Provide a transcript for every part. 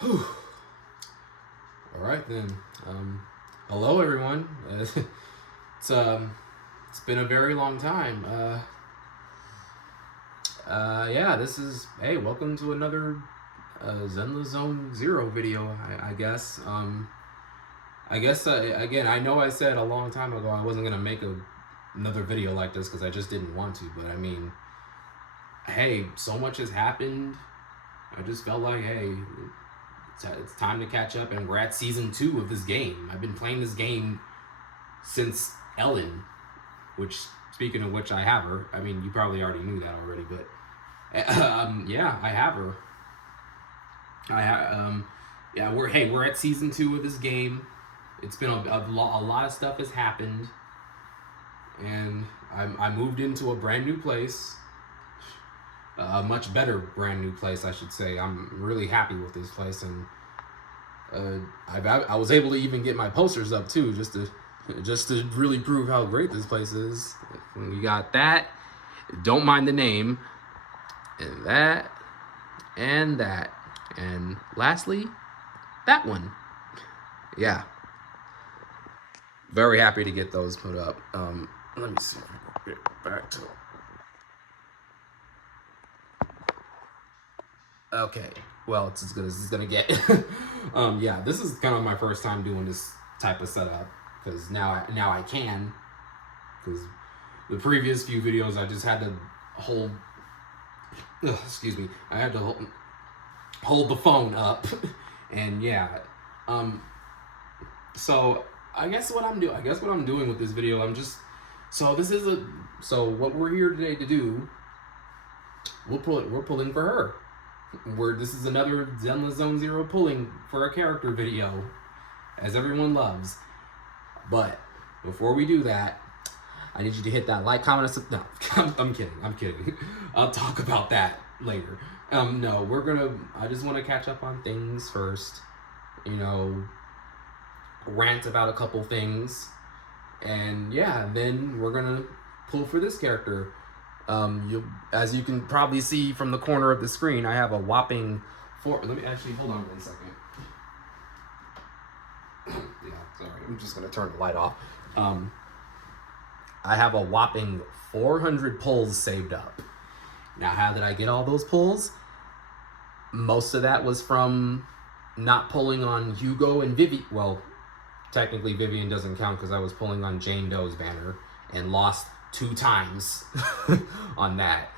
Whew. All right then. Hello everyone. It's been a very long time. Yeah, this is welcome to another Zenless Zone Zero video. I guess. Again, I know I said a long time ago I wasn't gonna make another video like this because I just didn't want to. But I mean, hey, so much has happened. I just felt like, hey, it's time to catch up, and we're at season 2 of this game. I've been playing this game since Ellen, which, speaking of which, I have her. I mean, you probably already knew that already, but yeah, I have her. Yeah, we're at season 2 of this game. It's been a lot of stuff has happened, and I moved into a brand new place. A much better brand new place, I should say. I'm really happy with this place, and I was able to even get my posters up too, just to really prove how great this place is. We got that. Don't mind the name, and that, and lastly, that one. Yeah, very happy to get those put up. Let me see if I can get back to. Okay, well, it's as good as it's gonna get. Yeah, this is kind of my first time doing this type of setup because now I can. Because the previous few videos I just had to hold. Excuse me, I had to hold the phone up, and yeah. So I guess what I'm doing with this video, so what we're here today to do. We're pulling for her. This is another Zenless Zone Zero pulling for a character video, as everyone loves. But before we do that, I need you to hit that like, comment, and no, I'm kidding. I'll talk about that later. No, I just want to catch up on things first. Rant about a couple things, and yeah, then we're gonna pull for this character. As you can probably see from the corner of the screen, I have a whopping 4. Let me actually hold on 1 second. Yeah, sorry. I'm just gonna turn the light off. I have a whopping 400 pulls saved up. Now, how did I get all those pulls? Most of that was from not pulling on Hugo and Vivi. Well, technically Vivian doesn't count because I was pulling on Jane Doe's banner and lost 2 times on that.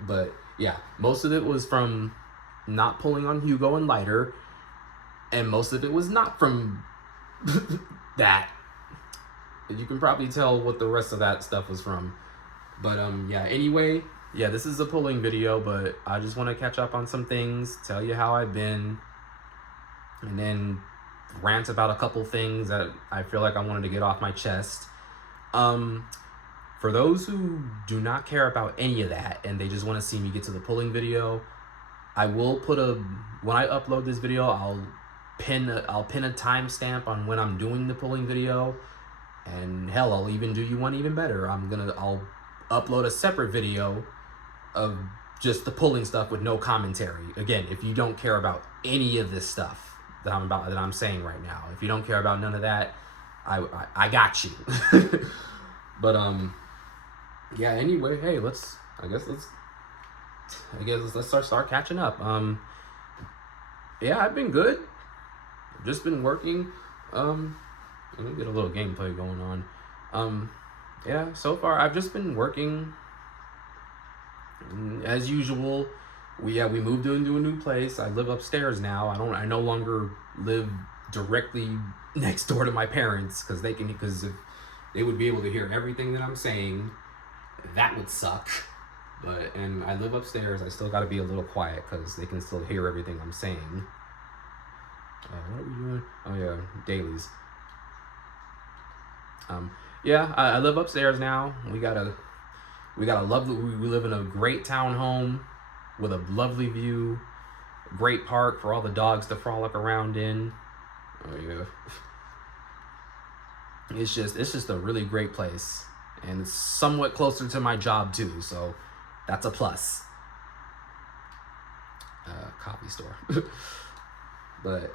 But yeah, most of it was from not pulling on Hugo and Lighter, and most of it was not from that. You can probably tell what the rest of that stuff was from. But yeah, anyway, yeah, this is a pulling video, but I just want to catch up on some things, tell you how I've been, and then rant about a couple things that I feel like I wanted to get off my chest. For those who do not care about any of that and they just want to see me get to the pulling video, I will when I upload this video, I'll pin a timestamp on when I'm doing the pulling video, and hell, I'll even do you one even better. I'll upload a separate video of just the pulling stuff with no commentary. Again, if you don't care about any of this stuff that I'm saying right now, if you don't care about none of that, I got you. But yeah, anyway, hey, let's start catching up. Yeah, I've been good. I've just been working. Let me get a little gameplay going on. Yeah, so far I've just been working as usual. We moved into a new place. I live upstairs now. I no longer live directly next door to my parents because if they would be able to hear everything that I'm saying, that would suck. And I live upstairs. I still got to be a little quiet because they can still hear everything I'm saying. What are we doing? Oh yeah, dailies. Yeah, I live upstairs now. We live in a great townhome with a lovely view, great park for all the dogs to frolic around in. Oh yeah. It's just a really great place, and it's somewhat closer to my job too, so that's a plus. Coffee store. But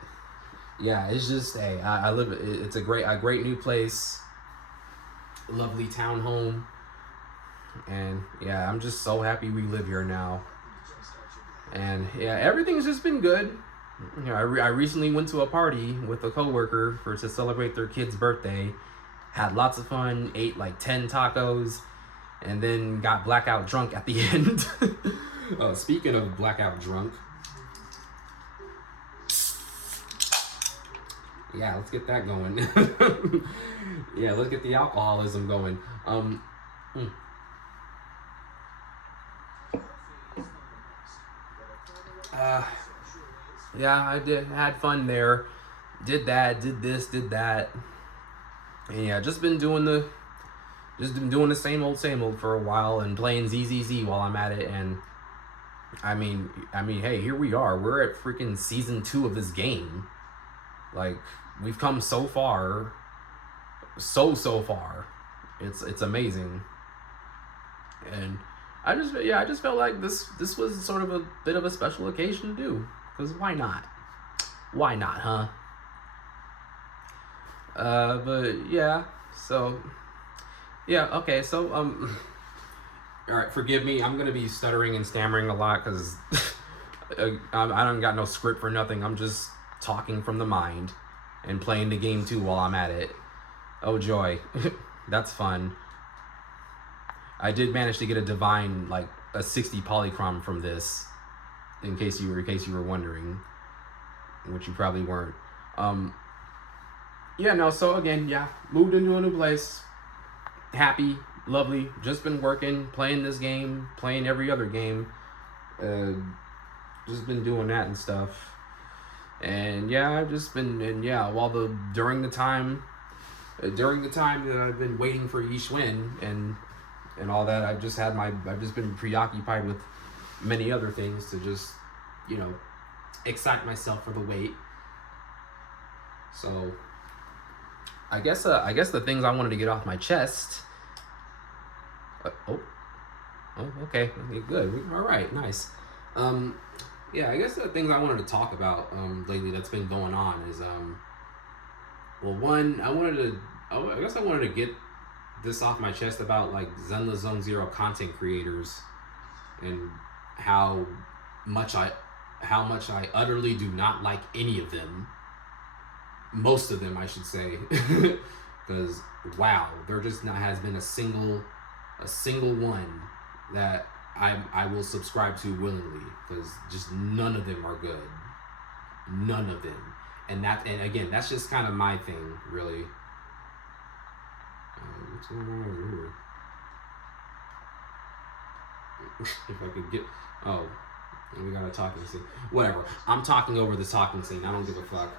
yeah, it's just I live. It's a great new place, lovely town home, and yeah, I'm just so happy we live here now. And yeah, everything's just been good. You know, I recently went to a party with a coworker to celebrate their kid's birthday. Had lots of fun, ate like 10 tacos, and then got blackout drunk at the end. Speaking of blackout drunk, yeah, let's get that going. Yeah, let's get the alcoholism going. Yeah, had fun there. Did that, did this, did that. And yeah, just been doing the same old for a while and playing ZZZ while I'm at it. And I mean, hey, here we are. We're at freaking season 2 of this game. Like, we've come so far, so far. It's amazing. And I just felt like this was sort of a bit of a special occasion to do. Because why not? Why not, huh? But yeah, so yeah, okay, so all right, forgive me, I'm gonna be stuttering and stammering a lot because I don't got no script for nothing. I'm just talking from the mind and playing the game too while I'm at it. Oh joy. That's fun. I did manage to get a divine, like a 60 polychrom from this, in case you were wondering, which you probably weren't. Yeah, no, so again, yeah, moved into a new place, happy, lovely, just been working, playing this game, playing every other game, just been doing that and stuff. And yeah, I've just been, and yeah, during the time that I've been waiting for Yixuen and all that, I've just been preoccupied with many other things to just, you know, excite myself for the wait. So I guess the things I wanted to get off my chest. Okay, good. All right, nice. Yeah, I guess the things I wanted to talk about lately that's been going on is well, one, I guess I wanted to get this off my chest about like Zenless Zone Zero content creators and how much I utterly do not like any of them. Most of them, I should say, because wow, there just not has been a single one that I will subscribe to willingly, because just none of them are good, none of them, and again, that's just kind of my thing, really. What's going on over here? If I could get we got a talking scene. Whatever, I'm talking over the talking scene. I don't give a fuck.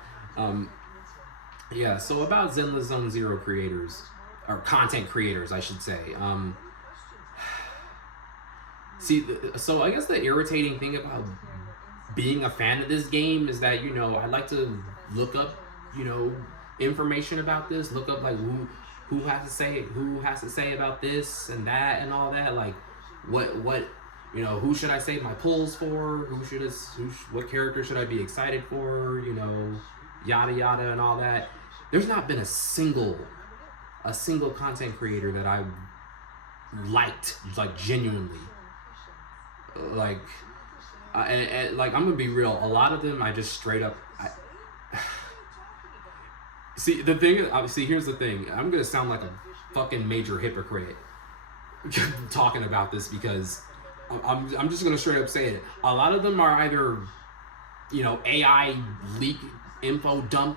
Yeah, so about Zenless Zone Zero creators, or content creators, I should say. So I guess the irritating thing about being a fan of this game is that, you know, I like to look up, you know, information about this, look up like who has to say about this and that and all that, like what you know, who should I save my pulls for, what character should I be excited for, you know, yada yada and all that. There's not been a single content creator that I liked, like genuinely. Like, like I'm gonna be real. A lot of them I just straight up. See, the thing is, here's the thing. I'm gonna sound like a fucking major hypocrite talking about this, because I'm just gonna straight up say it. A lot of them are either, you know, AI leak info dump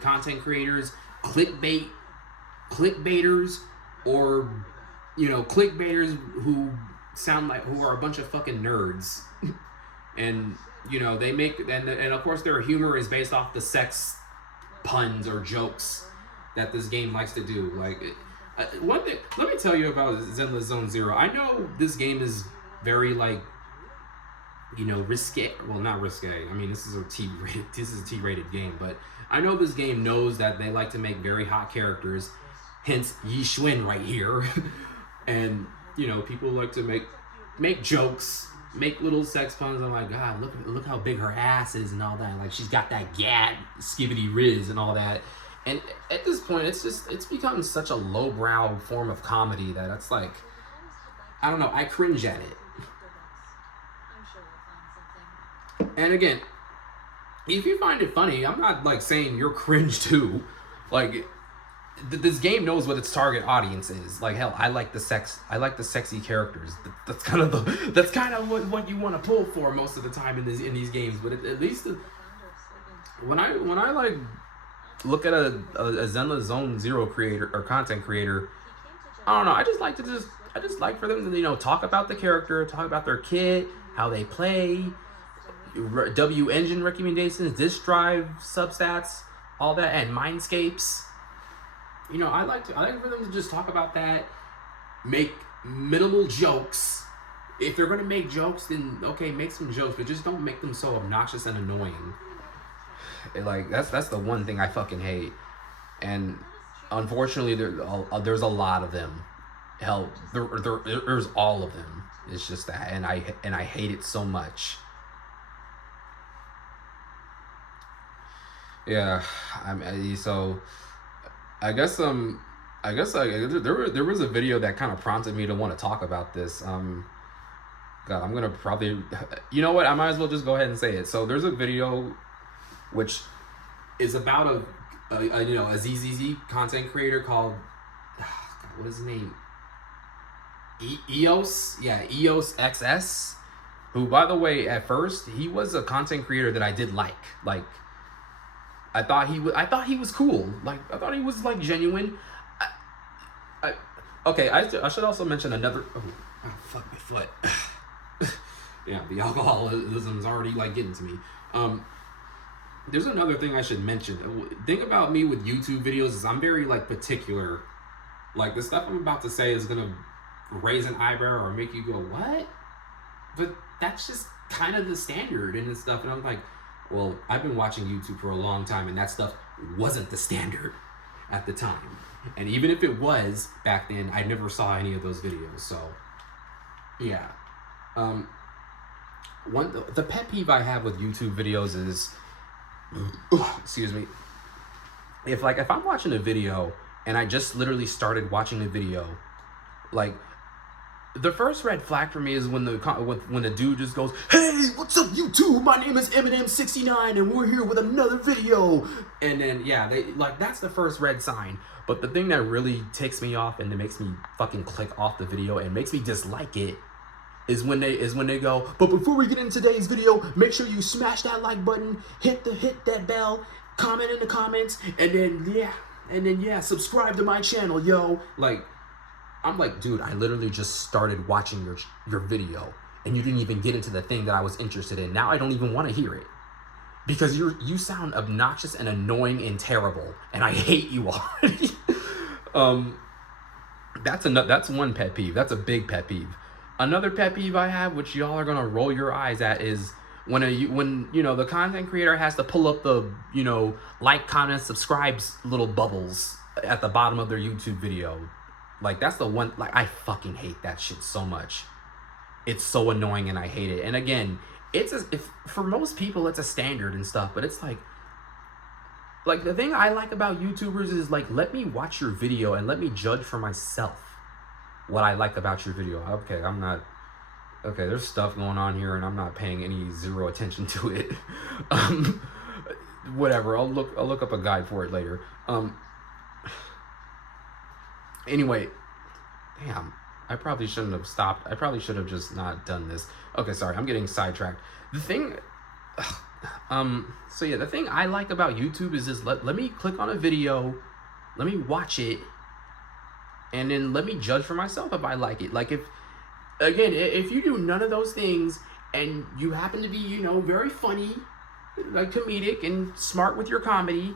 content creators, clickbaiters, or, you know, clickbaiters who are a bunch of fucking nerds. And, you know, they make, and of course their humor is based off the sex puns or jokes that this game likes to do. Like, one thing, let me tell you about Zenless Zone Zero. I know this game is very, like, you know, risque. Well, not risque. I mean, this is a T-rated game, but I know this game knows that they like to make very hot characters, hence Yixuen right here. And, you know, people like to make jokes make little sex puns. I'm like, God, look how big her ass is and all that. Like, she's got that gad skibbity riz and all that. And at this point, it's become such a lowbrow form of comedy that it's like, I don't know, I cringe at it. And again, if you find it funny, I'm not like saying you're cringe too. Like, this game knows what its target audience is. Like, hell, I like the sexy characters. That's kind of what you want to pull for most of the time in these games. But at least when I like look at a Zenless Zone Zero creator or content creator, I don't know. I just like for them to talk about the character, talk about their kit, how they play, W engine recommendations, disk drive substats, all that, and mindscapes. I like for them to just talk about that, make minimal jokes. If they're gonna make jokes, then okay, make some jokes, but just don't make them so obnoxious and annoying. Like, that's the one thing I fucking hate, and unfortunately, there's a lot of them. Hell, there's all of them. It's just that, and I hate it so much. Yeah, I guess there was a video that kind of prompted me to want to talk about this. God, I'm gonna probably, you know what? I might as well just go ahead and say it. So there's a video which is about a ZZZ content creator called, God, what is his name? EOS XS, who, by the way, at first he was a content creator that I did like. I thought he was cool. Like, I thought he was like genuine. I should also mention another. Oh, fuck my foot. Yeah, the alcoholism is already like getting to me. There's another thing I should mention. Thing about me with YouTube videos is I'm very like particular. Like, the stuff I'm about to say is gonna raise an eyebrow or make you go, what? But that's just kind of the standard and stuff. And I'm like, well, I've been watching YouTube for a long time, and that stuff wasn't the standard at the time. And even if it was back then, I never saw any of those videos. So, yeah. The pet peeve I have with YouTube videos is, excuse me, if I'm watching a video and I just literally started watching a video, like, the first red flag for me is when the dude just goes, "Hey, what's up, YouTube? My name is Eminem69, and we're here with another video." And then, yeah, that's the first red sign. But the thing that really takes me off and it makes me fucking click off the video and makes me dislike it is when they go, "But before we get into today's video, make sure you smash that like button, hit that bell, comment in the comments, and then subscribe to my channel, yo." Like, I'm like, dude, I literally just started watching your video, and you didn't even get into the thing that I was interested in. Now I don't even want to hear it because you sound obnoxious and annoying and terrible, and I hate you already. That's one pet peeve. That's a big pet peeve. Another pet peeve I have, which y'all are gonna roll your eyes at, is when the content creator has to pull up the like, comment, subscribes little bubbles at the bottom of their YouTube video. Like, that's the one, like, I fucking hate that shit so much. It's so annoying and I hate it. And again, if for most people it's a standard and stuff, but it's like the thing I like about YouTubers is, like, let me watch your video and let me judge for myself what I like about your video. Okay, there's stuff going on here and I'm not paying any zero attention to it. Whatever, I'll look up a guide for it later. Anyway, damn, I probably shouldn't have stopped. I probably should have just not done this. Okay, sorry, I'm getting sidetracked. The thing I like about YouTube is just let me click on a video, let me watch it, and then let me judge for myself if I like it. Like, if you do none of those things and you happen to be, very funny, like comedic and smart with your comedy.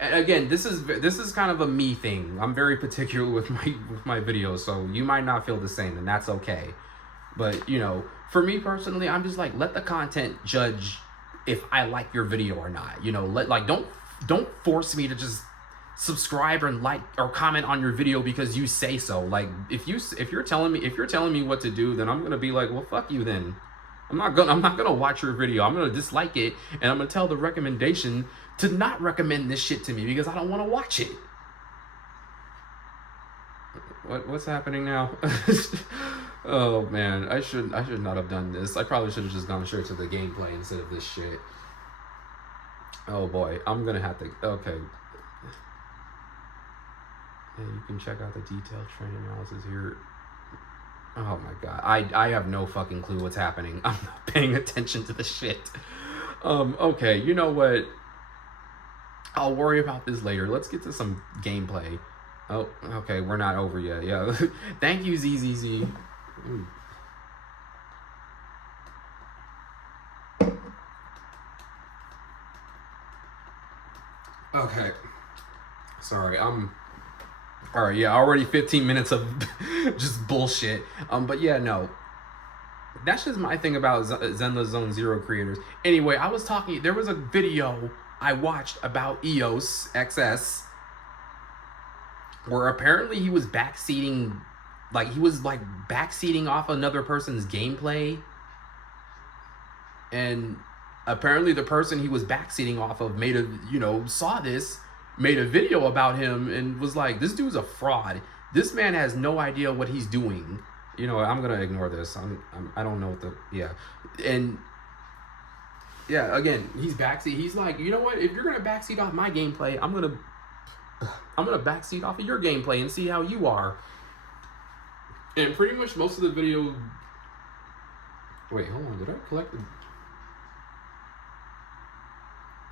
Again, this is kind of a me thing. I'm very particular with my videos, so you might not feel the same, and that's okay. But for me personally, I'm just like, let the content judge if I like your video or not. Don't force me to just subscribe and like or comment on your video because you say so. Like if you're telling me what to do, then I'm gonna be like, well, fuck you then. I'm not gonna watch your video. I'm gonna dislike it, and I'm gonna tell the recommendation to not recommend this shit to me because I don't want to watch it. What's happening now? Oh man, I should not have done this. I probably should have just gone straight to the gameplay instead of this shit. Oh boy, I'm gonna have to. Okay. Yeah, you can check out the detailed training analysis here. Oh my god, I have no fucking clue what's happening. I'm not paying attention to the shit. Okay, you know what? I'll worry about this later. Let's get to some gameplay. Oh, okay, we're not over yet. Yeah, thank you, ZZZ. Ooh. Okay, sorry, alright, yeah, already 15 minutes of just bullshit. But yeah, no. That's just my thing about Zenless Zone Zero creators. Anyway, there was a video I watched about EOS XS where apparently he was backseating, backseating off another person's gameplay. And apparently the person he was backseating off of saw this, made a video about him and was like, this dude's a fraud. This man has no idea what he's doing. You know, I'm gonna ignore this. I don't know what and yeah, again, he's backseat. He's like, you know what? If you're gonna backseat off my gameplay, I'm gonna backseat off of your gameplay and see how you are. And pretty much most of the video. Wait, hold on. Did I collect the?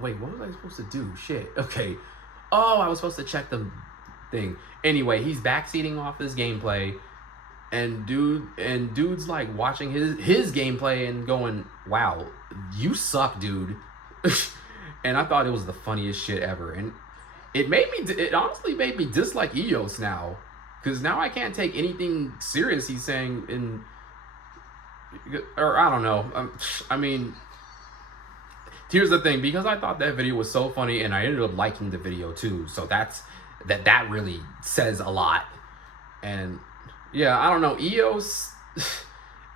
Wait, what was I supposed to do? Shit. Okay. Oh, I was supposed to check the thing. Anyway, he's backseating off his gameplay, and dude's like watching his gameplay and going, "Wow, you suck, dude." And I thought it was the funniest shit ever, and it honestly made me dislike EOS now, because now I can't take anything serious he's saying or I don't know. I mean. Here's the thing, because I thought that video was so funny and I ended up liking the video too, so that really says a lot. And yeah, I don't know, EOS,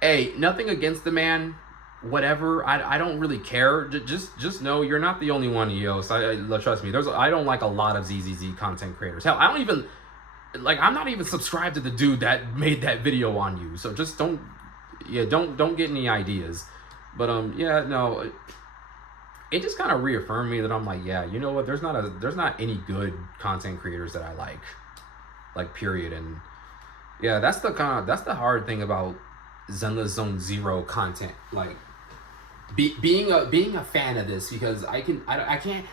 hey, nothing against the man, whatever, I don't really care. Just know you're not the only one, EOS. Trust me, I don't like a lot of ZZZ content creators. Hell, I don't even, I'm not even subscribed to the dude that made that video on you, so just don't get any ideas. But yeah, no, it just kind of reaffirmed me that I'm like, yeah, you know what? There's not any good content creators that I like period. And yeah, that's the hard thing about Zenless Zone Zero content. Like, being a fan of this, because I can't.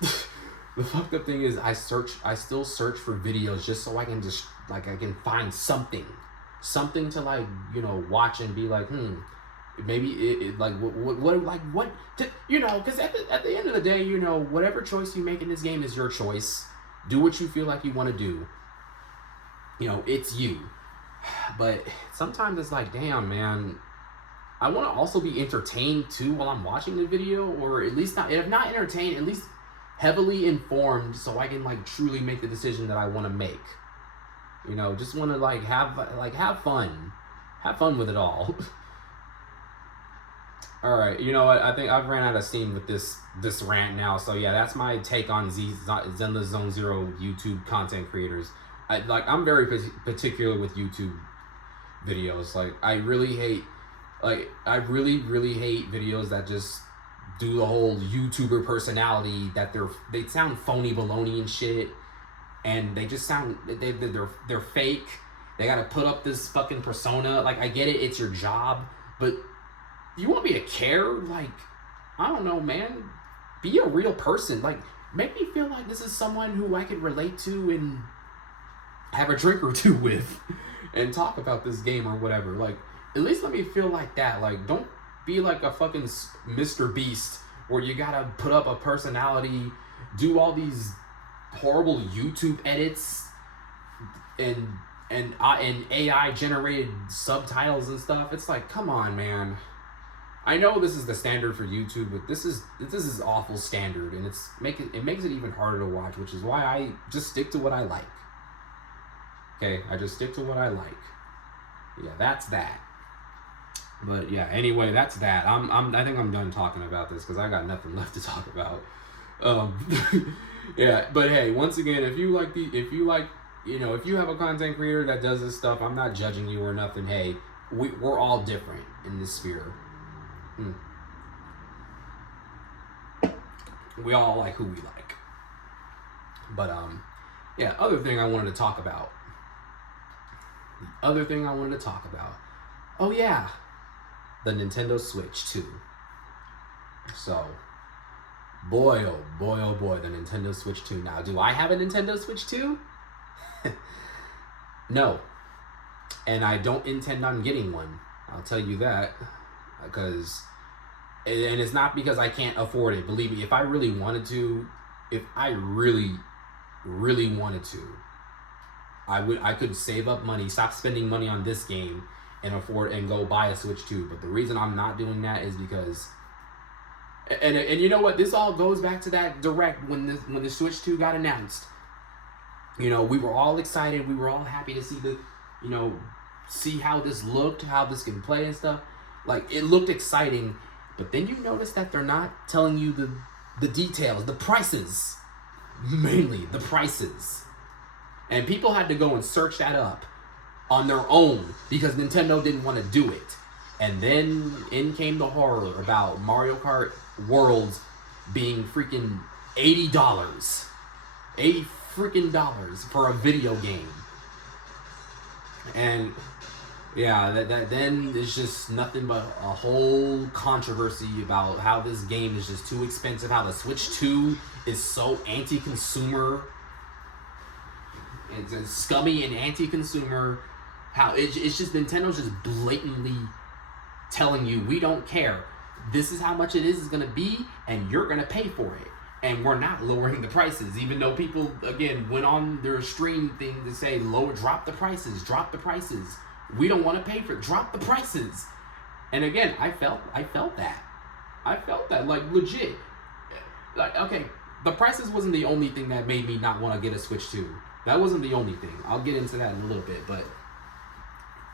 The fucked up thing is I still search for videos just so I can I can find something to watch and be like, maybe because at the end of the day, whatever choice you make in this game is your choice. Do what you feel like you want to do. It's you. But sometimes it's like, damn, man, I want to also be entertained too while I'm watching the video, or at least not, if not entertained, at least heavily informed, so I can truly make the decision that I want to make. Just want to have fun with it all. All right, you know what? I think I've ran out of steam with this rant now. So yeah, that's my take on Zenless Zone Zero YouTube content creators. I'm very particular with YouTube videos. I really hate videos that just do the whole YouTuber personality, that they sound phony baloney and shit, and they just sound they're fake. They gotta put up this fucking persona. I get it, it's your job, but you want me to care? I don't know, man. Be a real person. Make me feel like this is someone who I can relate to and have a drink or two with and talk about this game or whatever. At least let me feel like that. Don't be like a fucking Mr. Beast where you gotta put up a personality, do all these horrible YouTube edits and AI generated subtitles and stuff. It's come on, man. I know this is the standard for YouTube, but this is awful standard, and it makes it even harder to watch, which is why I just stick to what I like. Okay, I just stick to what I like. Yeah, that's that. But yeah, anyway, that's that. I think I'm done talking about this because I got nothing left to talk about. Yeah, but hey, once again, if you have a content creator that does this stuff, I'm not judging you or nothing. Hey, we're all different in this sphere. We all like who we like. But yeah, other thing I wanted to talk about. Oh yeah, the Nintendo Switch 2. So, boy, oh boy, the Nintendo Switch 2. Now, do I have a Nintendo Switch 2? No. And I don't intend on getting one. I'll tell you that. And it's not because I can't afford it. Believe me, if I really wanted to, I could save up money, stop spending money on this game, and afford and go buy a Switch 2. But the reason I'm not doing that is because, and you know what, this all goes back to that direct when the Switch 2 got announced. We were all excited, we were all happy to see see how this looked, how this can play and stuff. Like, it looked exciting, but then you notice that they're not telling you the details, the prices, mainly the prices. And people had to go and search that up on their own because Nintendo didn't want to do it. And then in came the horror about Mario Kart Worlds being freaking $80. $80 freaking dollars for a video game. And yeah, that then it's just nothing but a whole controversy about how this game is just too expensive, how the Switch 2 is so anti-consumer. It's scummy and anti-consumer. How it's just Nintendo's just blatantly telling you, we don't care. This is how much it is going to be, and you're going to pay for it. And we're not lowering the prices, even though people, again, went on their stream thing to say, drop the prices. We don't want to pay for it. Drop the prices. And again, I felt that. Like, legit. Like, okay, the prices wasn't the only thing that made me not want to get a Switch 2. That wasn't the only thing. I'll get into that in a little bit, but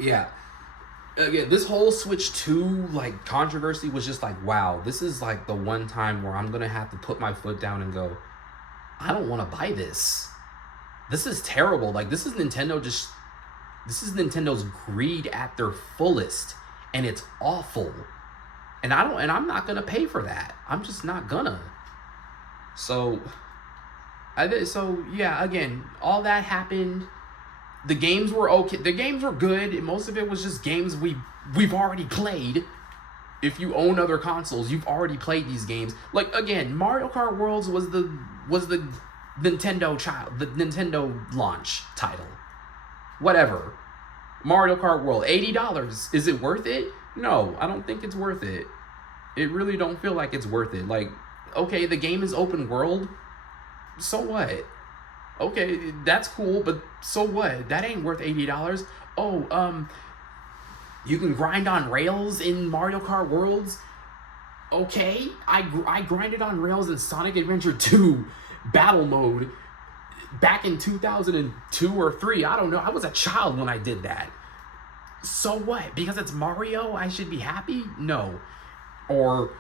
yeah. Again, this whole Switch 2 like controversy was just like, wow, this is like the one time where I'm gonna have to put my foot down and go, I don't want to buy this. This is terrible. Like, this is Nintendo's greed at their fullest, and it's awful. And I'm not gonna pay for that. I'm just not gonna. So yeah, again, all that happened. The games were okay. The games were good. Most of it was just games we've already played. If you own other consoles, you've already played these games. Like, again, Mario Kart Worlds was the Nintendo launch title. Whatever. Mario Kart World, $80. Is it worth it? No, I don't think it's worth it. It really don't feel like it's worth it. Like, okay, the game is open world. So what? Okay, that's cool, but so what? That ain't worth $80. Oh, you can grind on rails in Mario Kart Worlds. Okay, I grinded on rails in Sonic Adventure 2 Battle Mode back in 2002 or 3. I don't know. I was a child when I did that. So what? Because it's Mario, I should be happy? No. Or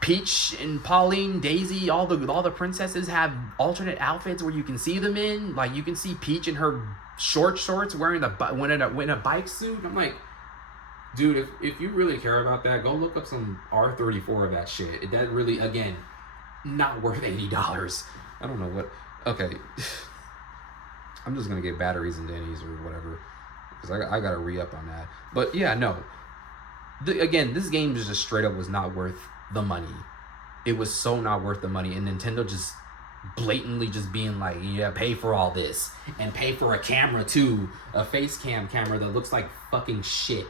Peach and Pauline, Daisy, all the princesses have alternate outfits where you can see them in. Like, you can see Peach in her short shorts wearing in a bike suit. I'm like, dude, if you really care about that, go look up some R34 of that shit. That really, again, not worth $80. I don't know what. Okay, I'm just gonna get batteries and Denny's or whatever, because I gotta re-up on that. But yeah, no. Again, this game just straight up was not worth the money. It was so not worth the money, and Nintendo just blatantly just being like, yeah, pay for all this, and pay for a camera too, a face cam camera that looks like fucking shit,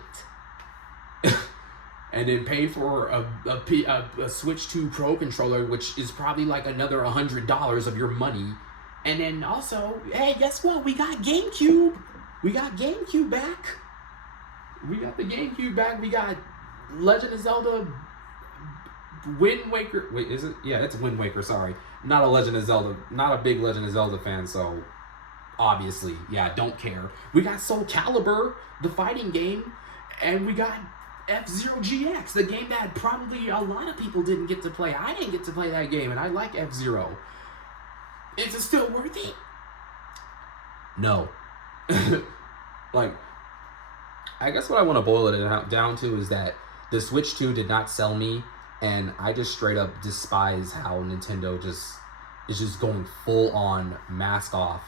and then pay for a Switch 2 Pro controller, which is probably like another $100 of your money. And then also, hey, guess what? We got GameCube. We got GameCube back. We got the GameCube back. We got Legend of Zelda Wind Waker. Wait, is it? Yeah, it's Wind Waker. Sorry, not a Legend of Zelda. Not a big Legend of Zelda fan. So obviously, yeah, don't care. We got Soul Calibur, the fighting game, and we got F-Zero GX, the game that probably a lot of people didn't get to play. I didn't get to play that game, and I like F-Zero. Is it still worth it? No. Like, I guess what I want to boil it down to is that the Switch 2 did not sell me, and I just straight up despise how Nintendo is just going full on mask off,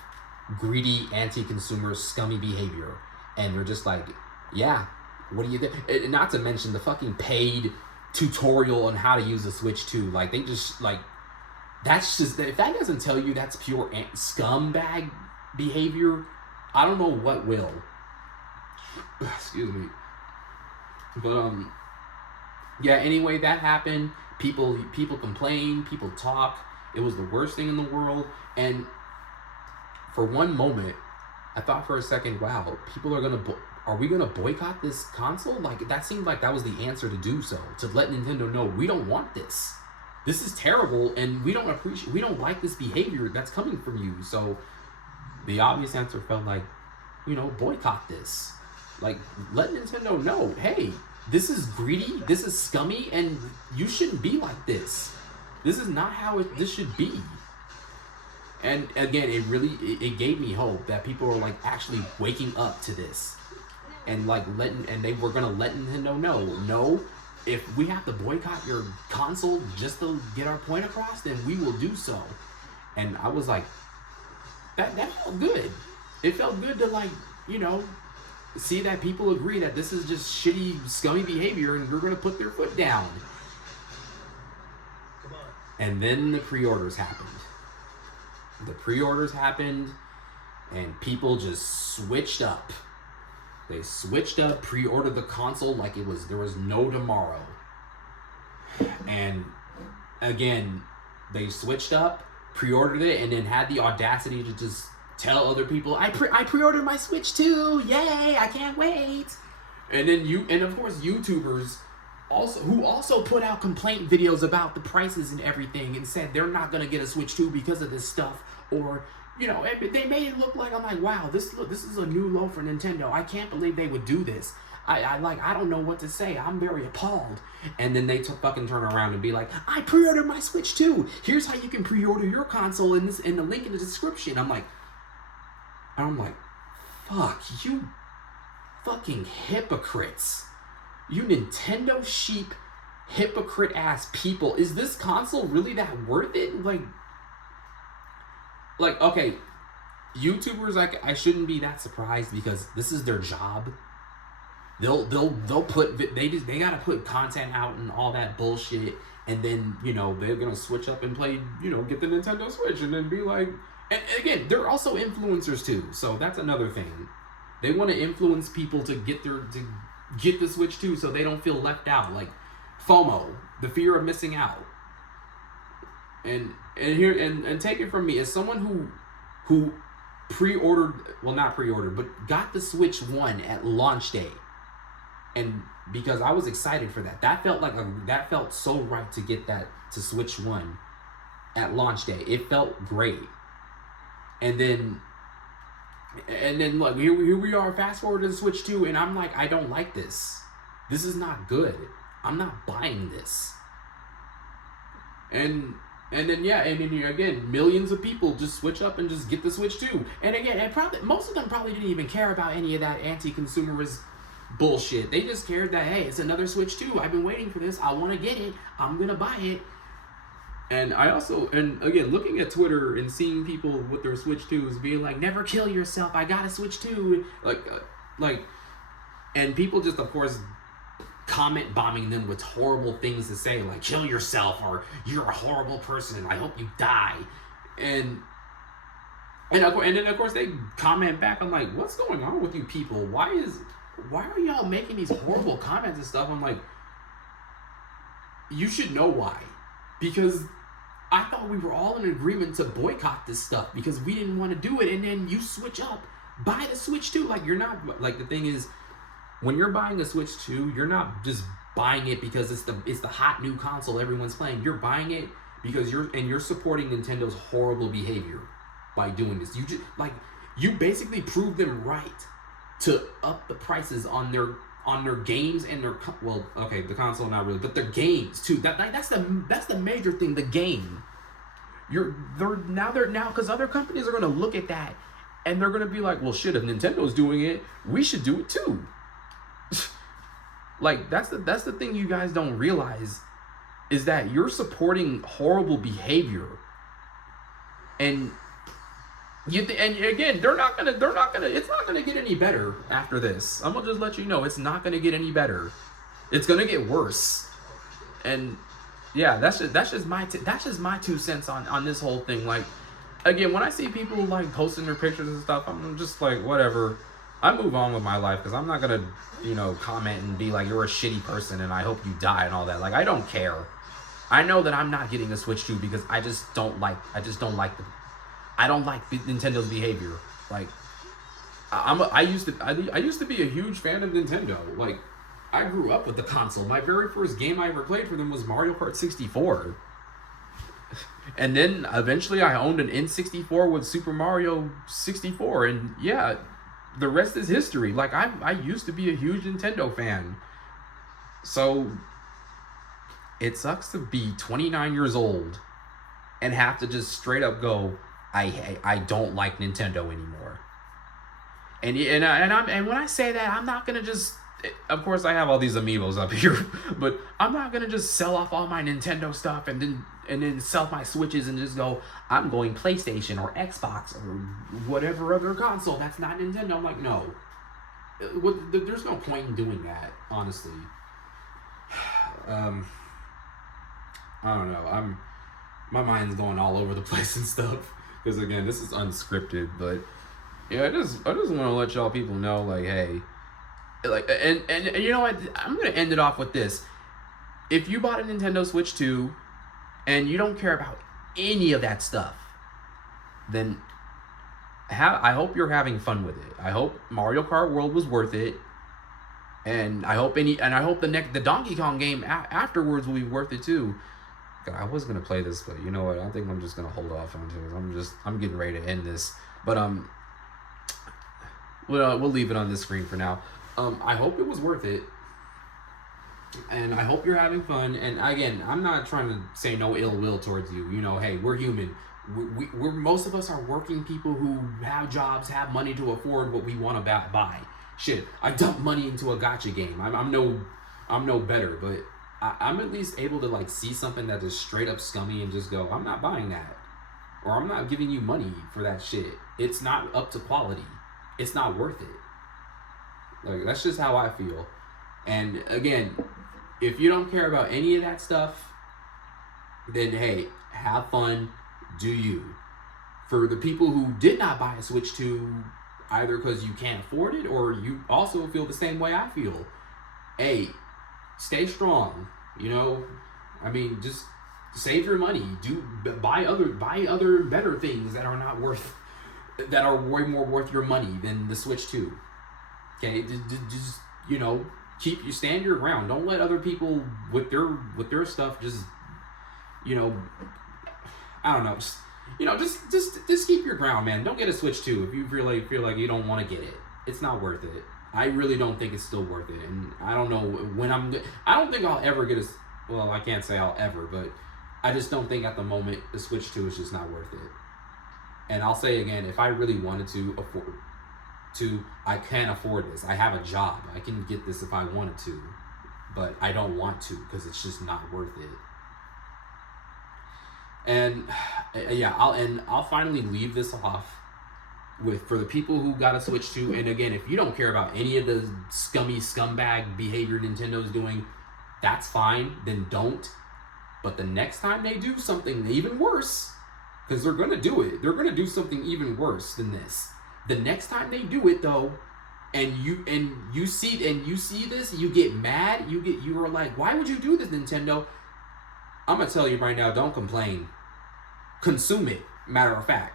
greedy, anti-consumer, scummy behavior. And they're just like, yeah, what do you think? Not to mention the fucking paid tutorial on how to use the Switch 2. Like, they just, like, that's just, if that doesn't tell you that's pure scumbag behavior, I don't know what will. Excuse me. But, yeah, anyway, that happened. People complain, people talk. It was the worst thing in the world. And for one moment, I thought for a second, wow, people are we gonna boycott this console? Like, that seemed like that was the answer to do so. To let Nintendo know, we don't want this. This is terrible, and we don't like this behavior that's coming from you. So the obvious answer felt like, boycott this. Like, let Nintendo know, hey, this is greedy, this is scummy, and you shouldn't be like this. This is not how this should be. And again, it gave me hope that people are like actually waking up to this, and like they were gonna let Nintendo know, no, if we have to boycott your console just to get our point across, then we will do so. And I was like, that felt good. It felt good to, like, see that people agree that this is just shitty, scummy behavior, and we're gonna put their foot down. And then the pre-orders happened. And people just switched up. They switched up, pre-ordered the console like there was no tomorrow. And again, they switched up, pre-ordered it, and then had the audacity to just tell other people, I pre-ordered my Switch too, yay, I can't wait. And then and of course YouTubers who also put out complaint videos about the prices and everything, and said they're not gonna get a Switch 2 because of this stuff, or they made it look like, I'm like, wow, this is a new low for Nintendo. I can't believe they would do this. I don't know what to say. I'm very appalled. And then they fucking turn around and be like, I pre-ordered my Switch 2. Here's how you can pre-order your console in the link in the description. I'm like, fuck, you fucking hypocrites. You Nintendo sheep, hypocrite ass people. Is this console really that worth it? Like, okay, YouTubers, I shouldn't be that surprised because this is their job. They'll put, they gotta put content out and all that bullshit, and then, they're gonna switch up and play, get the Nintendo Switch, and then be like, and again, they're also influencers too, so that's another thing. They want to influence people to get the Switch too, so they don't feel left out, like FOMO, the fear of missing out. And take it from me, as someone who pre-ordered, well, not pre-ordered, but got the Switch 1 at launch day, and because I was excited for that, that felt so right to get that to Switch 1 at launch day. It felt great. And then like here we are, fast forward to the Switch 2, and I'm like, I don't like this. This is not good. I'm not buying this. And then again, millions of people just switch up and just get the Switch 2. And again, most of them probably didn't even care about any of that anti-consumerist bullshit. They just cared that, hey, it's another Switch 2. I've been waiting for this. I want to get it. I'm gonna buy it. And again, looking at Twitter and seeing people with their Switch 2s being like, never kill yourself, I got a Switch 2. And people just, of course, comment bombing them with horrible things to say, like, kill yourself, or you're a horrible person, I hope you die. And then, of course, they comment back, I'm like, what's going on with you people? Why are y'all making these horrible comments and stuff? I'm like, you should know why. Because I thought we were all in agreement to boycott this stuff because we didn't want to do it, and then you switch up, buy the Switch 2. Like, you're not, like, the thing is, when you're buying a Switch 2, you're not just buying it because it's the hot new console everyone's playing. You're buying it because you're supporting Nintendo's horrible behavior by doing this. You basically proved them right to up the prices on their games and their the console not really, but their games too. That's the major thing. The game. They're now because other companies are gonna look at that and they're gonna be like, well, shit, if Nintendo's doing it, we should do it too. Like that's the thing you guys don't realize is that you're supporting horrible behavior, and again, it's not gonna get any better after this. I'm gonna just let you know it's not gonna get any better. It's gonna get worse. And yeah, that's just my 2 cents on this whole thing. Like, again, when I see people like posting their pictures and stuff, I'm just like, whatever. I move on with my life because I'm not gonna, comment and be like, you're a shitty person and I hope you die and all that. Like, I don't care. I know that I'm not getting a Switch 2 because I don't like Nintendo's behavior. Like, I used to be a huge fan of Nintendo. Like, I grew up with the console. My very first game I ever played for them was Mario Kart 64. And then eventually I owned an N64 with Super Mario 64, and yeah, the rest is history. Like, I used to be a huge Nintendo fan. So it sucks to be 29 years old and have to just straight up go, I don't like Nintendo anymore. And when I say that, I'm not gonna just, of course I have all these amiibos up here, but I'm not gonna just sell off all my Nintendo stuff and then sell my Switches and just go, I'm going PlayStation or Xbox or whatever other console that's not Nintendo. I'm like, no. There's no point in doing that, honestly. I don't know. My mind's going all over the place and stuff. Because again, this is unscripted, but yeah, I just want to let y'all people know, like, hey, like, and you know what? I'm gonna end it off with this. If you bought a Nintendo Switch 2 and you don't care about any of that stuff, then I hope you're having fun with it. I hope Mario Kart World was worth it, and I hope the Donkey Kong game afterwards will be worth it too. God, I was gonna play this, but you know what? I think I'm just gonna hold off on it. I'm getting ready to end this, but we'll leave it on this screen for now. I hope it was worth it, and I hope you're having fun. And again, I'm not trying to say no ill will towards you. Hey, we're human. We're most of us are working people who have jobs, have money to afford what we want to buy. Shit, I dump money into a gacha game. I'm no better, but I'm at least able to like see something that is straight up scummy and just go, I'm not buying that, or I'm not giving you money for that shit. It's not up to quality. It's not worth it. Like, that's just how I feel. And again, if you don't care about any of that stuff, then hey, have fun, do you. For the people who did not buy a Switch 2, either because you can't afford it or you also feel the same way I feel, hey, stay strong. I mean, just save your money. Buy other better things that are way more worth your money than the Switch 2. Okay, just stand your ground. Don't let other people with their stuff just I don't know. Just keep your ground, man. Don't get a Switch 2 if you really feel like you don't want to get it. It's not worth it. I really don't think it's still worth it, and I don't know when I don't think I'll ever get well, I can't say I'll ever, but I just don't think at the moment the Switch 2 is just not worth it. And I'll say again, if I really wanted to, I can afford this. I have a job. I can get this if I wanted to, but I don't want to because it's just not worth it. And yeah, I'll finally leave this off for the people who got a Switch 2. And again, if you don't care about any of the scumbag behavior Nintendo's doing, that's fine. Then don't. But the next time they do something even worse, because they're gonna do it, they're gonna do something even worse than this. The next time they do it though, and you see this, you get mad. You are like, why would you do this, Nintendo? I'm gonna tell you right now, don't complain. Consume it. Matter of fact,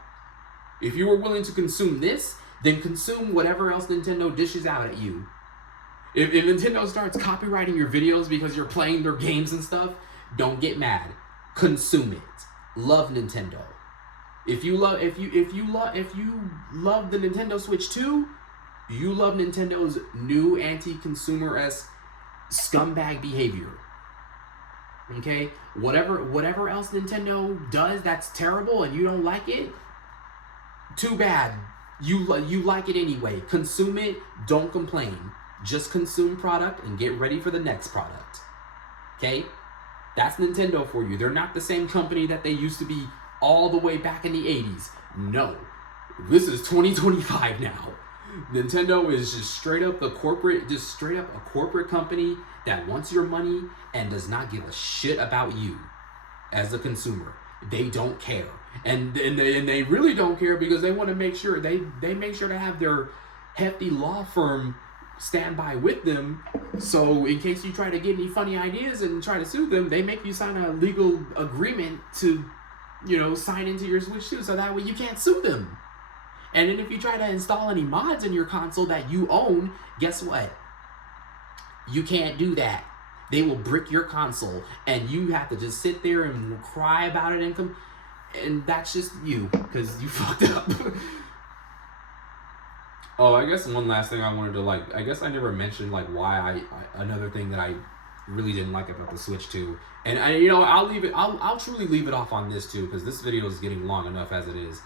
if you were willing to consume this, then consume whatever else Nintendo dishes out at you. If Nintendo starts copyrighting your videos because you're playing their games and stuff, don't get mad. Consume it. Love Nintendo. If you love the Nintendo Switch 2, you love Nintendo's new anti-consumer-esque scumbag behavior. Okay? Whatever else Nintendo does that's terrible and you don't like it, too bad. You like it anyway. Consume it, don't complain. Just consume product and get ready for the next product. Okay? That's Nintendo for you. They're not the same company that they used to be all the way back in the 80s. No. This is 2025 now. Nintendo is just straight up a corporate company that wants your money and does not give a shit about you as a consumer. They don't care. And they really don't care because they want to make sure they make sure to have their hefty law firm stand by with them, so in case you try to get any funny ideas and try to sue them, they make you sign a legal agreement to, sign into your Switch 2, so that way you can't sue them. And then if you try to install any mods in your console that you own, guess what? You can't do that. They will brick your console, and you have to just sit there and cry about it and that's just you, because you fucked up. Oh, I guess one last thing I wanted to I guess I never mentioned why another thing that I really didn't like about the Switch 2. And I'll truly leave it off on this too, because this video is getting long enough as it is.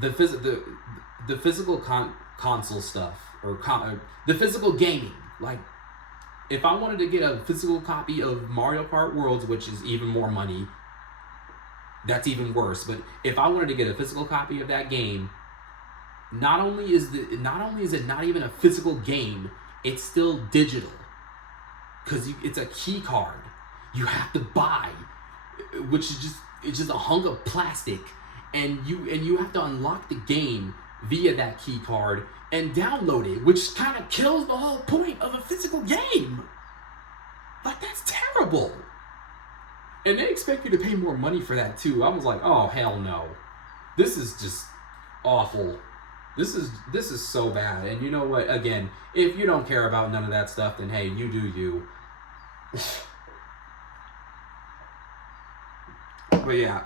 The physical console stuff, or the physical gaming. If I wanted to get a physical copy of Mario Kart Worlds, which is even more money, that's even worse. But if I wanted to get a physical copy of that game, not only is it not even a physical game, it's still digital, because it's a key card you have to buy, which is just a hunk of plastic, and you have to unlock the game via that key card and download it, which kind of kills the whole point of a physical game. That's terrible. And they expect you to pay more money for that too. I was like, oh hell no, this is just awful. This is so bad. And you know what? Again, if you don't care about none of that stuff, then hey, you do you. But yeah,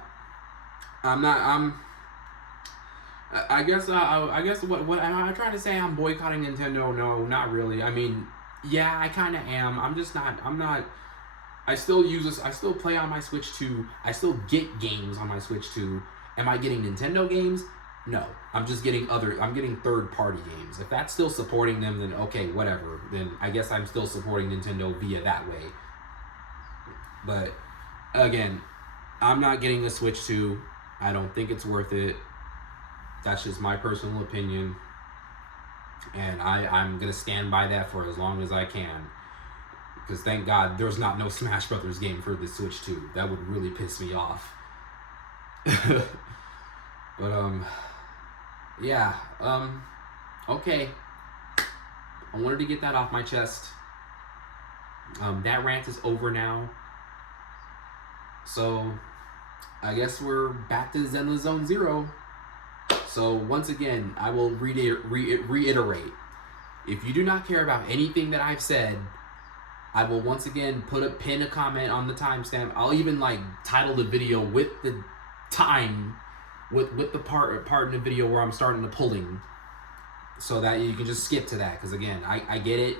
I guess what am I trying to say? I'm boycotting Nintendo? No, not really. I mean, yeah, I kind of am. I'm not. I still play on my Switch 2. I still get games on my Switch 2. Am I getting Nintendo games? No, I'm getting third-party games. If that's still supporting them, then okay, whatever. Then I guess I'm still supporting Nintendo via that way. But again, I'm not getting a Switch 2. I don't think it's worth it. That's just my personal opinion. And I'm going to stand by that for as long as I can. Because thank God there's not no Smash Brothers game for the Switch 2. That would really piss me off. But, yeah, okay. I wanted to get that off my chest. That rant is over now. So, I guess we're back to Zenless Zone 0. So, once again, I will reiterate. If you do not care about anything that I've said, I will once again pin a comment on the timestamp. I'll even title the video with the time, with the part in the video where I'm starting the pulling, so that you can just skip to that. Because again, I get it.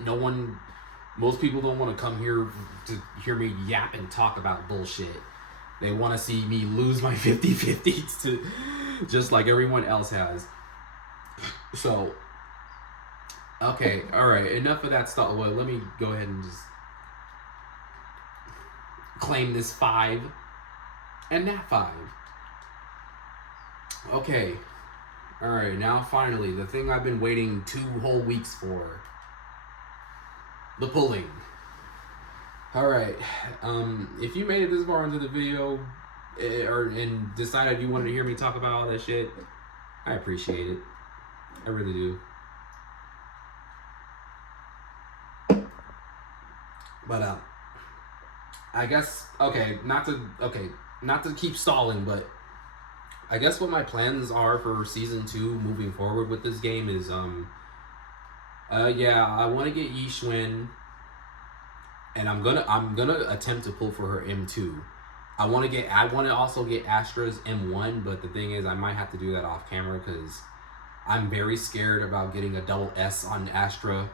Most people don't want to come here to hear me yap and talk about bullshit. They want to see me lose my 50-50s to just like everyone else has. So, okay, all right, enough of that stuff. Well, let me go ahead and just claim this 5 and that 5. Okay, all right, now finally, the thing I've been waiting 2 whole weeks for. The pulling. Alright, if you made it this far into the video, and decided you wanted to hear me talk about all that shit, I appreciate it. I really do. But, I guess, not to keep stalling, but I guess what my plans are for Season 2 moving forward with this game is, Yeah, I want to get Yixuen, and I'm gonna attempt to pull for her M2. I want to also get Astra's M1, but the thing is, I might have to do that off camera because I'm very scared about getting a double S on Astra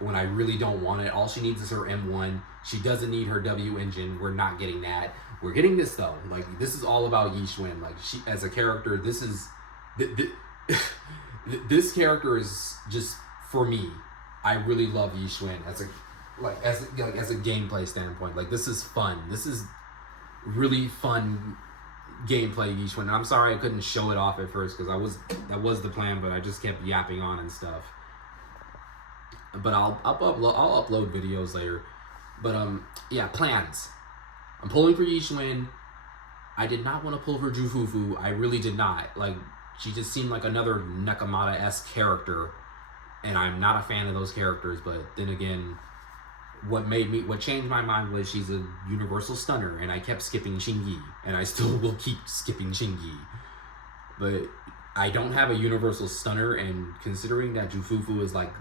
when I really don't want it. All she needs is her M1. She doesn't need her W engine. We're not getting that. We're getting this though. Like, this is all about Yixuen. Like, she as a character, this is this character is just for me. I really love Yixuen as a gameplay standpoint. Like, this is fun. This is really fun gameplay Yixuen. And I'm sorry I couldn't show it off at first because that was the plan, but I just kept yapping on and stuff. But I'll upload videos later. But yeah, plans. I'm pulling for Yixuen. I did not want to pull for Jufufu. I really did not. Like, she just seemed like another Nekomata-esque character, and I'm not a fan of those characters. But then again, what changed my mind was she's a universal stunner, and I kept skipping Shingi, and I still will keep skipping Shingi. But I don't have a universal stunner, and considering that Jufufu is like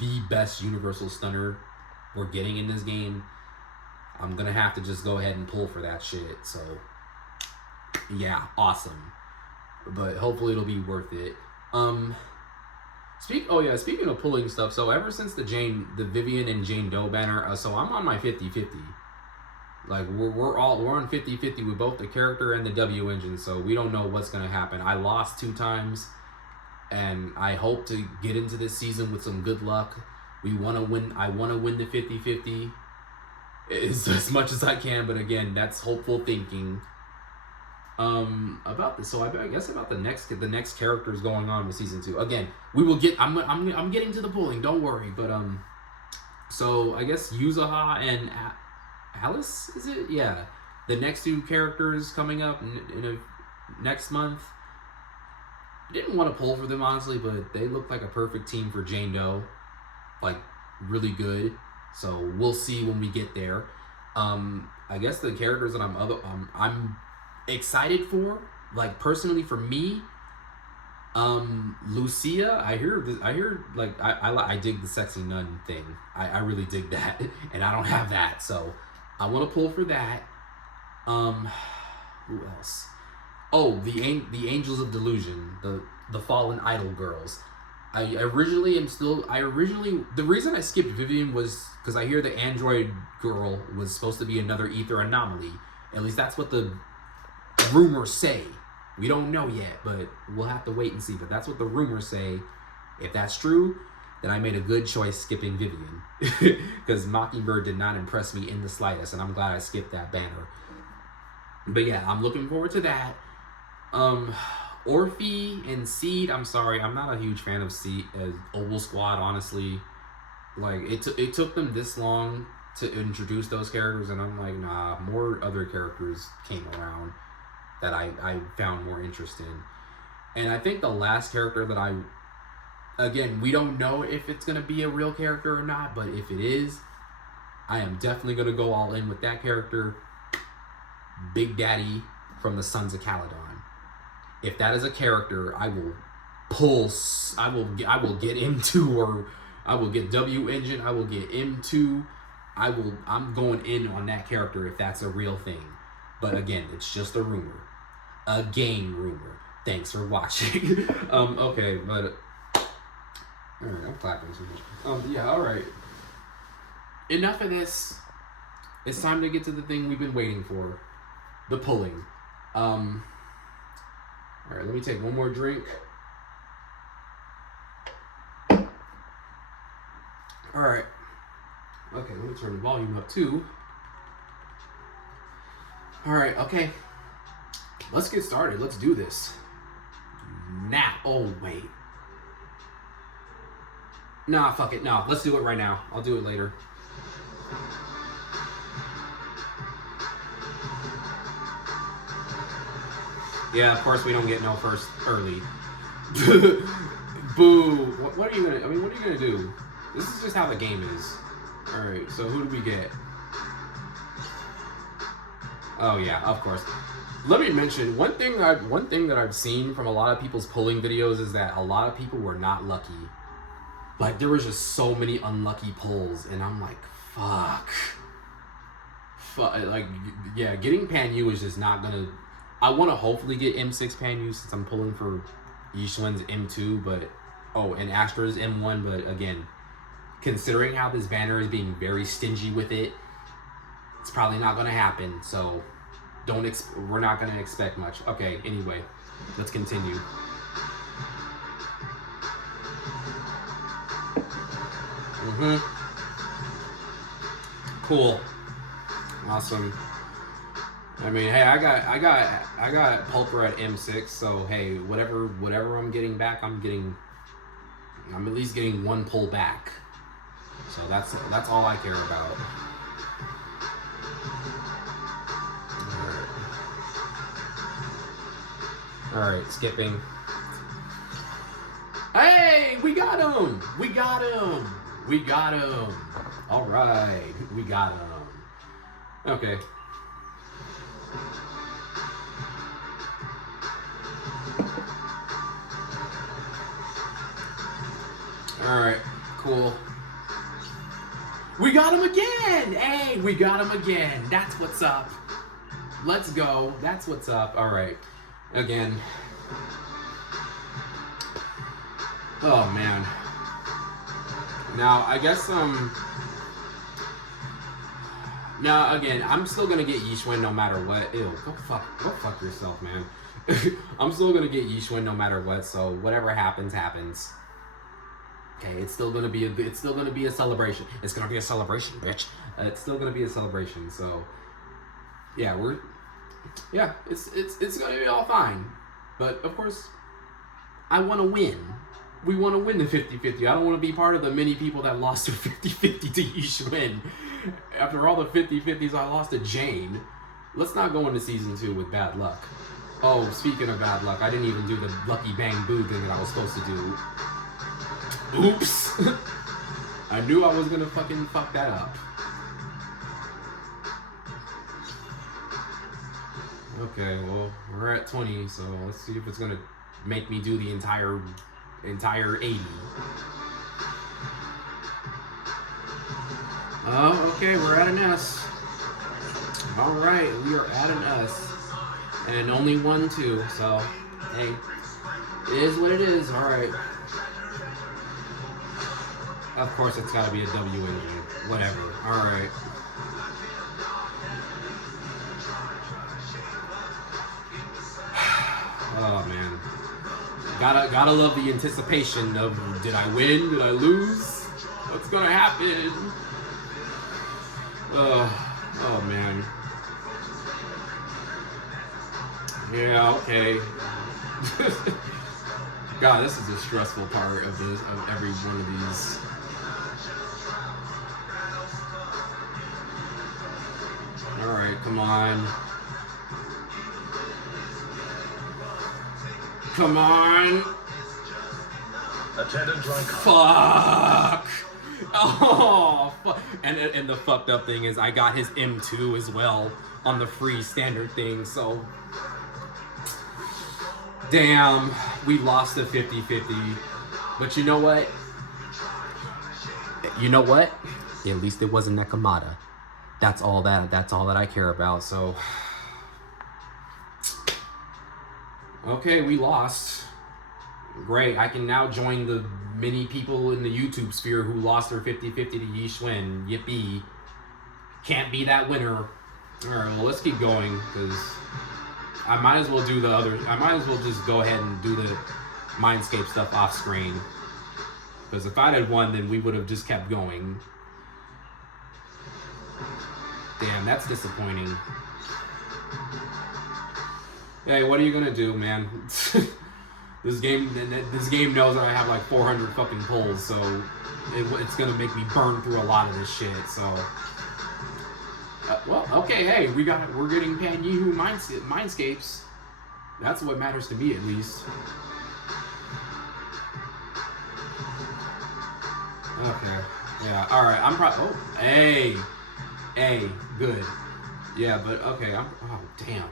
the best universal stunner we're getting in this game, I'm gonna have to just go ahead and pull for that shit. So yeah, awesome. But hopefully it'll be worth it. Speaking of pulling stuff, so ever since the Vivian and Jane Doe banner, so I'm on my 50-50. Like, we're on 50-50 with both the character and the W engine, so we don't know what's gonna happen. I lost 2 times, and I hope to get into this season with some good luck. I wanna win the 50-50 as much as I can, but again, that's hopeful thinking. About this, so I guess about the next characters going on with season 2. Again, we will get. I'm getting to the pulling. Don't worry. But so I guess Yuzaha and Alice, is it? Yeah, the next 2 characters coming up in next month. I didn't want to pull for them honestly, but they look like a perfect team for Jane Doe, like really good. So we'll see when we get there. I guess the characters that I'm excited for, like personally for me, Lucia. I hear like I dig the sexy nun thing. I really dig that, and I don't have that, so I want to pull for that. Who else? Oh, the Angels of Delusion, the fallen idol girls. The reason I skipped Vivian was because I hear the android girl was supposed to be another ether anomaly. At least that's what the rumors say. We don't know yet, but we'll have to wait and see. But that's what the rumors say. If that's true, then I made a good choice skipping Vivian. Because Mockingbird did not impress me in the slightest, and I'm glad I skipped that banner. But yeah, I'm looking forward to that. Orphe and Seed, I'm sorry, I'm not a huge fan of Seed as Oval Squad, honestly. Like, it took them this long to introduce those characters, and I'm like, nah, more other characters came around that I found more interest in. And I think the last character that again, we don't know if it's going to be a real character or not, but if it is, I am definitely going to go all in with that character, Big Daddy from the Sons of Caledon. If that is a character, I will get M2, or I will get W engine, I will get M2. I'm going in on that character if that's a real thing. But again, it's just a rumor. A game rumor. Thanks for watching. Okay, but alright, I'm clapping too much. Yeah, alright. Enough of this. It's time to get to the thing we've been waiting for. The pulling. Alright, let me take one more drink. Alright. Okay, let me turn the volume up too. Alright, okay. Let's get started. Let's do this. Now. Oh, wait. Nah, fuck it. No, let's do it right now. I'll do it later. Yeah, of course we don't get no first early. Boo. What are you gonna, what are you gonna do? This is just how the game is. Alright, so who do we get? Oh yeah, of course. Let me mention one thing that I've seen from a lot of people's pulling videos is that a lot of people were not lucky. Like, there was just so many unlucky pulls, and I'm like, fuck. Like, yeah, getting Pan Yu is just not gonna... I want to hopefully get M6 Pan Yu since I'm pulling for Yixuen's M2, but... Oh, and Astra's M1, but again, considering how this banner is being very stingy with it, it's probably not gonna happen, so... We're not gonna expect much. Okay, anyway, let's continue. Cool. Awesome. I mean, hey, I got Pulper at M6, so hey, whatever I'm getting back, I'm at least getting one pull back. So that's all I care about. Alright, skipping. Hey, we got him! We got him! We got him! Alright, we got him. Okay. Alright, cool. We got him again! Hey, we got him again. That's what's up. Let's go. That's what's up. Alright. Again. Oh, man. Now, I guess, now, again, I'm still gonna get Yixuen no matter what. Ew, go fuck yourself, man. I'm still gonna get Yixuen no matter what, so whatever happens, happens. Okay, it's still gonna be a celebration. It's gonna be a celebration, bitch. It's still gonna be a celebration, so... Yeah, it's gonna be all fine. But, of course, I wanna win. We want to win the 50-50. I don't want to be part of the many people that lost their 50-50 to Yixuen. After all the 50-50s I lost to Jane. Let's not go into Season 2 with bad luck. Oh, speaking of bad luck, I didn't even do the Lucky Bang Boo thing that I was supposed to do. Oops! I knew I was going to fucking fuck that up. Okay, well, we're at 20, so let's see if it's going to make me do the entire 80. Oh, okay, we're at an S. Alright, we are at an S. And only 1, 2, so, hey, it is what it is, alright. Of course it's gotta be a W engine. Whatever, alright. Oh, man. Gotta love the anticipation of, did I win? Did I lose? What's gonna happen? Oh man. Yeah, okay. God, this is a stressful part of every one of these. Alright, come on. Come on! Fuck! Oh, fuck! And the fucked up thing is, I got his M2 as well on the free standard thing. So, damn, we lost the 50-50. But you know what? You know what? At least it wasn't Nekomata. That's all that I care about. So. Okay, we lost. Great, I can now join the many people in the YouTube sphere who lost their 50-50 to Yixuen. Yippee. Can't be that winner. Alright, well, let's keep going, because I might as well do the other... I might as well just go ahead and do the Mindscape stuff off screen. Because if I had won, then we would have just kept going. Damn, that's disappointing. Hey, what are you gonna do, man? This game knows that I have like 400 fucking pulls, so it's gonna make me burn through a lot of this shit. So, well, okay, hey, we're getting Pan Yu Mindscapes. That's what matters to me, at least. Okay, yeah, all right. Oh, hey, good. Yeah, but okay. Oh, damn.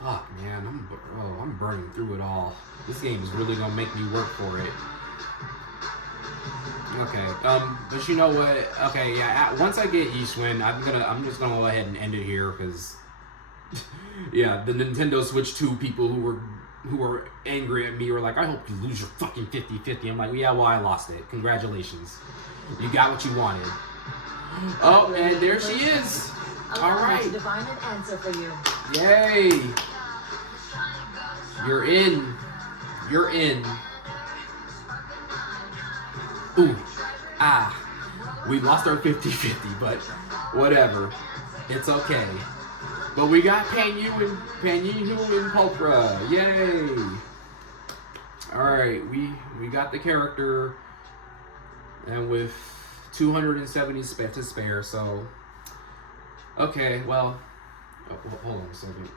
Fuck, man, I'm burning through it all. This game is really gonna make me work for it. Okay. But you know what? Okay, yeah. Once I get Yixuen, I'm just gonna go ahead and end it here because, yeah, the Nintendo Switch 2 people who were angry at me were like, I hope you lose your fucking 50-50. I'm like, yeah, well, I lost it. Congratulations. You got what you wanted. Oh, and there she is. All right. To find an answer for you. Yay. You're in. You're in. Ooh. Ah. We lost our 50-50, but whatever. It's okay. But we got Panyu and Pulcra. Yay. Alright, we got the character, and with 270 to spare, so okay, well, hold on a second.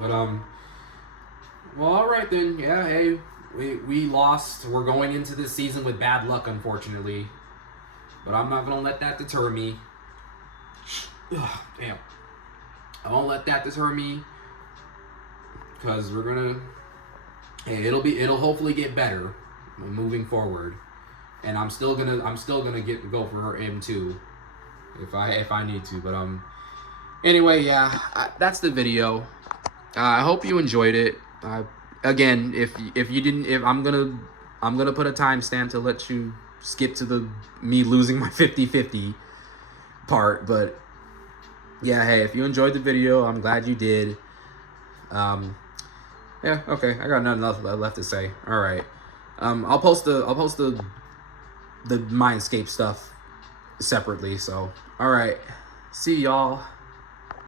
But well, all right then. Yeah, hey, we lost. We're going into this season with bad luck, unfortunately. But I'm not gonna let that deter me. Ugh, damn. I won't let that deter me, because we're gonna. Hey, it'll hopefully get better moving forward, and I'm still gonna go for her M2 if I need to. But anyway, yeah, that's the video. I hope you enjoyed it. Again, if you didn't, if I'm gonna put a timestamp to let you skip to the me losing my 50-50 part. But yeah, hey, if you enjoyed the video, I'm glad you did. Yeah, okay, I got nothing else left to say. All right, I'll post the Mindscape stuff separately. So, all right, see y'all.